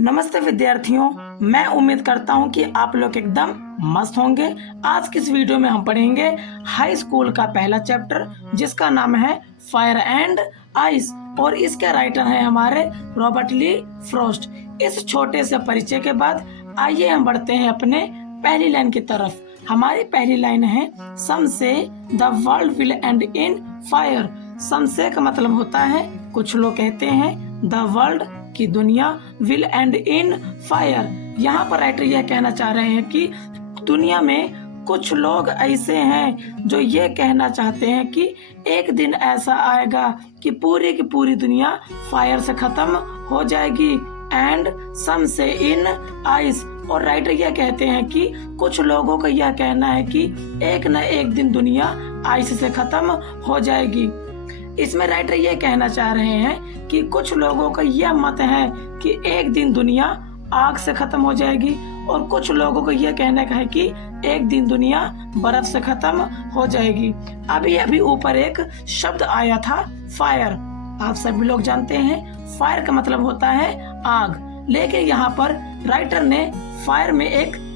नमस्ते विद्यार्थियों, मैं उम्मीद करता हूं कि आप लोग एकदम मस्त होंगे। आज की इस वीडियो में हम पढ़ेंगे हाई स्कूल का पहला चैप्टर जिसका नाम है फायर एंड आइस और इसके राइटर हैं हमारे रॉबर्ट ली फ्रॉस्ट। इस छोटे से परिचय के बाद आइए हम बढ़ते हैं अपने पहली लाइन की तरफ। हमारी पहली लाइन है some say the world will end in fire. Some say का मतलब होता है कुछ लोग कहते हैं, द वर्ल्ड की दुनिया, विल एंड इन फायर। यहाँ पर राइटर यह कहना चाह रहे हैं कि दुनिया में कुछ लोग ऐसे हैं जो ये कहना चाहते हैं कि एक दिन ऐसा आएगा कि पूरी की पूरी दुनिया फायर से खत्म हो जाएगी। एंड सम से इन आइस, और राइटर यह कहते हैं कि कुछ लोगों का यह कहना है कि एक न एक दिन दुनिया आइस से खत्म हो जाएगी। इसमें राइटर यह कहना चाह रहे हैं कि कुछ लोगों का यह मत है कि एक दिन दुनिया आग से खत्म हो जाएगी और कुछ लोगों को यह कहने का है कि एक दिन दुनिया बर्फ से खत्म हो जाएगी। अभी अभी ऊपर एक शब्द आया था फायर। आप सभी लोग जानते हैं फायर का मतलब होता है आग, लेकिन यहाँ पर राइटर ने फायर में एक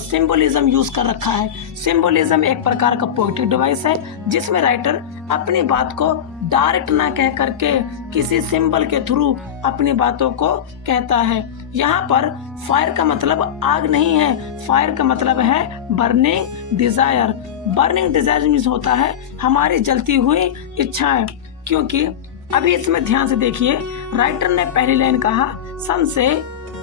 सिंबोलिज्म यूज कर रखा है। सिंबोलिज्म एक प्रकार का पोएटिक डिवाइस है जिसमें राइटर अपनी बात को डायरेक्ट ना कह करके किसी सिंबल के थ्रू अपनी बातों को कहता है। यहाँ पर फायर का मतलब आग नहीं है, फायर का मतलब है burning desire. Burning desire means होता है हमारी जलती हुई इच्छाएं। क्योंकि अभी इसमें ध्यान से देखिए, राइटर ने पहली लाइन कहा सम से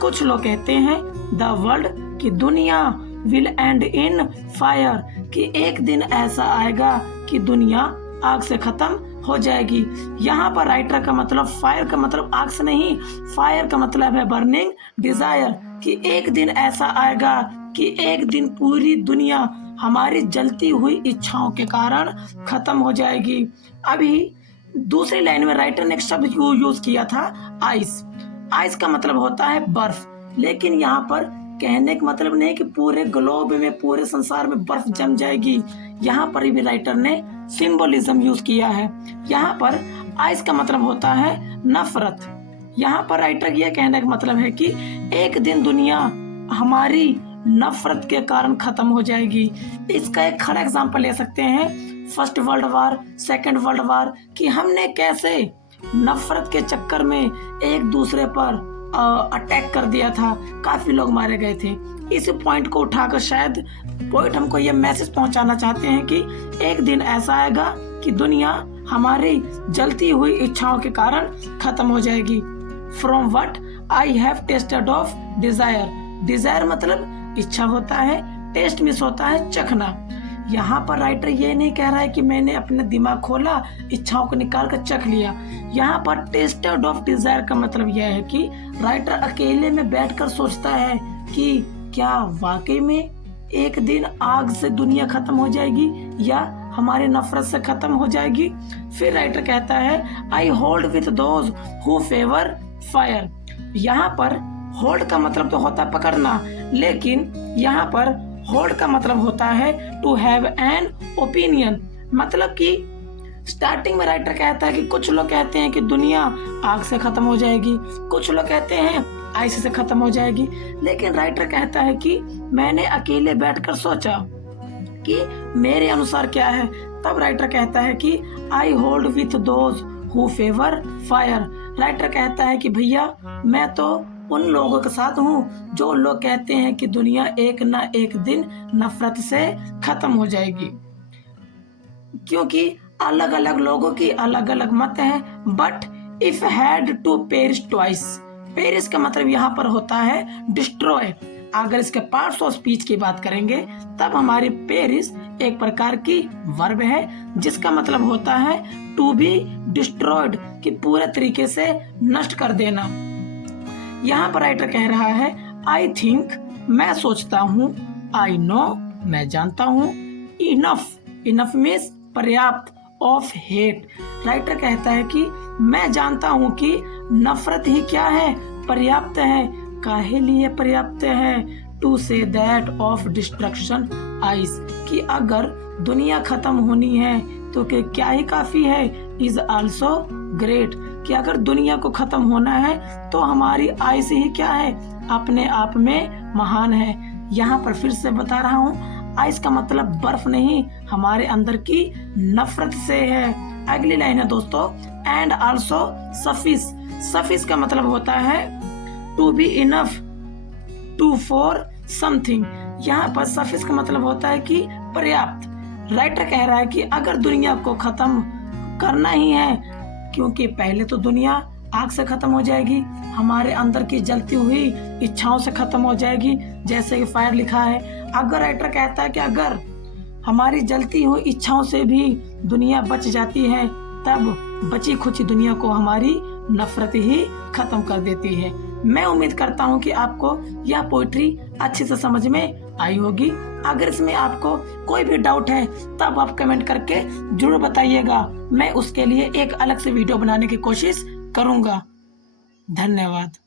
कुछ लोग कहते हैं द वर्ल्ड की दुनिया विल एंड इन फायर, कि एक दिन ऐसा आएगा कि दुनिया आग से खत्म हो जाएगी। यहाँ पर राइटर का मतलब फायर का मतलब आग से नहीं, फायर का मतलब है बर्निंग डिजायर, कि एक दिन ऐसा आएगा कि एक दिन पूरी दुनिया हमारी जलती हुई इच्छाओं के कारण खत्म हो जाएगी। अभी दूसरी लाइन में राइटर ने एक शब्द यूज किया था आइस। आइस का मतलब होता है बर्फ, लेकिन यहाँ पर कहने का मतलब नहीं कि पूरे ग्लोब में, पूरे संसार में बर्फ जम जाएगी। यहाँ पर भी राइटर ने सिंबोलिज्म यूज किया है। यहाँ पर आइस का मतलब होता है नफरत। यहाँ पर राइटर यह कहने का मतलब है कि एक दिन दुनिया हमारी नफरत के कारण खत्म हो जाएगी। इसका एक खड़ा एग्जांपल ले सकते हैं first world war, second world war, कि हमने कैसे नफरत के चक्कर में एक दूसरे पर अटैक कर दिया था, काफी लोग मारे गए थे। इस पॉइंट को उठाकर शायद पोएट हमको ये मैसेज पहुंचाना चाहते हैं कि एक दिन ऐसा आएगा कि दुनिया हमारी जलती हुई इच्छाओं के कारण खत्म हो जाएगी। From what I have tasted of desire. Desire मतलब इच्छा होता है, टेस्ट मिस होता है चखना। यहाँ पर राइटर ये नहीं कह रहा है कि मैंने अपना दिमाग खोला, इच्छाओं को निकाल कर चख लिया। यहाँ पर टेस्टेड ऑफ डिजायर का मतलब यह है कि राइटर अकेले में बैठकर सोचता है कि क्या वाकई में एक दिन आग से दुनिया खत्म हो जाएगी या हमारी नफरत से खत्म हो जाएगी। फिर राइटर कहता है I hold with those who favour fire. यहाँ पर होल्ड का मतलब तो होता है पकड़ना, लेकिन यहाँ पर होल्ड का मतलब होता है टू हैव एन ओपिनियन। मतलब कि स्टार्टिंग में राइटर कहता है कि कुछ लोग कहते हैं कि दुनिया आग से खत्म हो जाएगी, कुछ लोग कहते हैं आइस से खत्म हो जाएगी, लेकिन राइटर कहता है कि मैंने अकेले बैठकर सोचा कि मेरे अनुसार क्या है। तब राइटर कहता है कि I hold with those who favour fire. Writer कहता है कि भैया मैं तो उन लोगों के साथ हूँ जो लोग कहते हैं कि दुनिया एक ना एक दिन नफरत से खत्म हो जाएगी। क्योंकि अलग अलग लोगों की अलग अलग मत है। But if had to perish twice, perish का मतलब यहाँ पर होता है डिस्ट्रॉय। अगर इसके पार्ट्स ऑफ स्पीच की बात करेंगे तब हमारी पेरिश एक प्रकार की वर्ब है जिसका मतलब होता है टू बी डिस्ट्रॉयड, कि पूरे तरीके से नष्ट कर देना। यहाँ पर राइटर कह रहा है आई थिंक, मैं सोचता हूँ, आई नो, मैं जानता हूँ, इनफ, इनफ मीन्स पर्याप्त, ऑफ हेट। राइटर कहता है कि मैं जानता हूँ कि नफरत ही क्या है, पर्याप्त है। काहे लिए पर्याप्त है? To say that of destruction ice, कि अगर दुनिया खत्म होनी है तो क्या ही काफी है। इज आल्सो ग्रेट, कि अगर दुनिया को खत्म होना है तो हमारी आयुष ही क्या है, अपने आप में महान है। यहाँ पर फिर से बता रहा हूँ, आइस का मतलब बर्फ नहीं, हमारे अंदर की नफरत से है। अगली लाइन है दोस्तों, एंड आल्सो सफिस। सफिस का मतलब होता है to be enough, to for something. यहाँ पर सफिस का मतलब होता है कि पर्याप्त। राइटर कह रहा है कि अगर दुनिया को खत्म करना ही है, क्योंकि पहले तो दुनिया आग से खत्म हो जाएगी, हमारे अंदर की जलती हुई इच्छाओं से खत्म हो जाएगी, जैसे कि फायर लिखा है। अगर राइटर कहता है कि अगर हमारी जलती हुई इच्छाओं से भी दुनिया बच जाती है, तब बची खुची दुनिया को हमारी नफरत ही खत्म कर देती है। मैं उम्मीद करता हूँ कि आपको यह पोइट्री अच्छे से समझ में आई होगी। अगर इसमें आपको कोई भी डाउट है तब आप कमेंट करके जरूर बताइएगा, मैं उसके लिए एक अलग से वीडियो बनाने की कोशिश करूँगा। धन्यवाद।